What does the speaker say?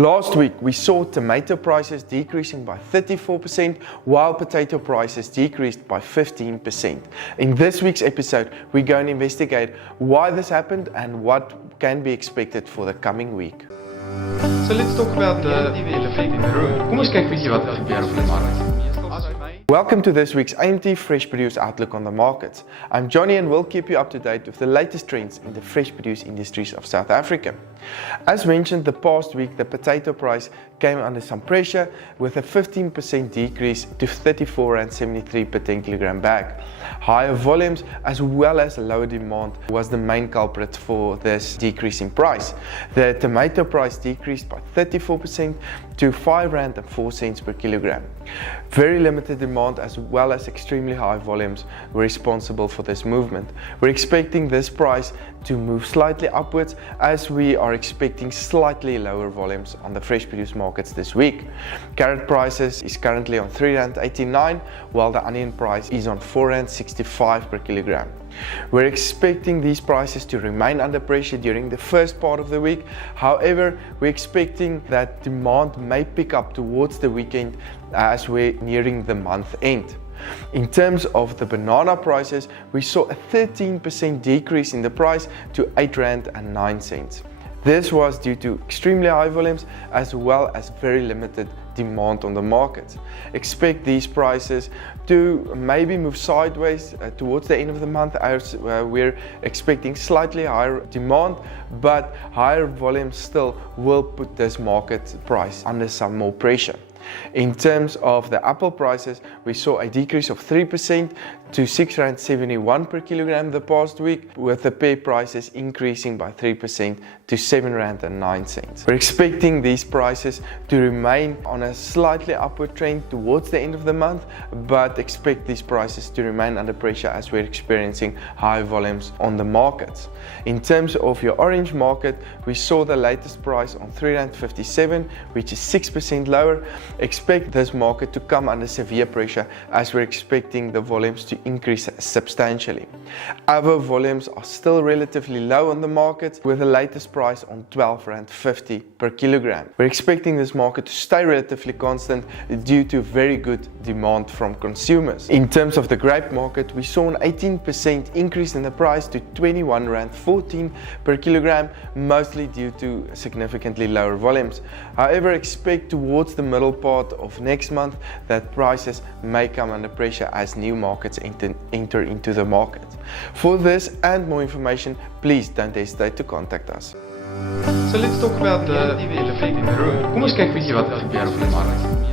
Last week, we saw tomato prices decreasing by 34%, while potato prices decreased by 15%. In this week's episode, we're going to investigate why this happened and what can be expected for the coming week. So let's talk about the elephant in the room. Kom ons kyk bietjie wat gebeur op die mark. Welcome to this week's AMT Fresh Produce Outlook on the Markets. I'm Johnny and we'll keep you up to date with the latest trends in the fresh produce industries of South Africa. As mentioned, the past week the potato price came under some pressure with a 15% decrease to R34.73 per 10 kilogram bag. Higher volumes as well as lower demand was the main culprit for this decrease in price. The tomato price decreased by 34% to R5.04 per kilogram. Very limited demand as well as extremely high volumes were responsible for this movement. We're expecting this price to move slightly upwards as we are expecting slightly lower volumes on the fresh produce markets this week. Carrot prices is currently on R3.89 while the onion price is on R4.65 per kilogram. We're expecting these prices to remain under pressure during the first part of the week. However, we're expecting that demand may pick up towards the weekend as we're nearing the month end. In terms of the banana prices, we saw a 13% decrease in the price to R8.09. This was due to extremely high volumes as well as very limited demand on the market. Expect these prices to maybe move sideways towards the end of the month as we're expecting slightly higher demand, but higher volumes still will put this market price under some more pressure. In terms of the apple prices, we saw a decrease of 3% to R6.71 per kilogram the past week, with the pear prices increasing by 3% to R7.09. We're expecting these prices to remain on a slightly upward trend towards the end of the month, but expect these prices to remain under pressure as we're experiencing high volumes on the markets. In terms of your orange market, we saw the latest price on R3.57, which is 6% lower. Expect this market to come under severe pressure as we're expecting the volumes to increase substantially. Other volumes are still relatively low on the market with the latest price on R12.50 per kilogram. We're expecting this market to stay relatively constant due to very good demand from consumers. In terms of the grape market, we saw an 18% increase in the price to R21.14 per kilogram, mostly due to significantly lower volumes. However, expect towards the middle part of next month that prices may come under pressure as new markets enter into the market. For this and more information, please don't hesitate to contact us. So let's talk about the elephant in the room. Kom ons kyk bietjie wat gebeur op die mark.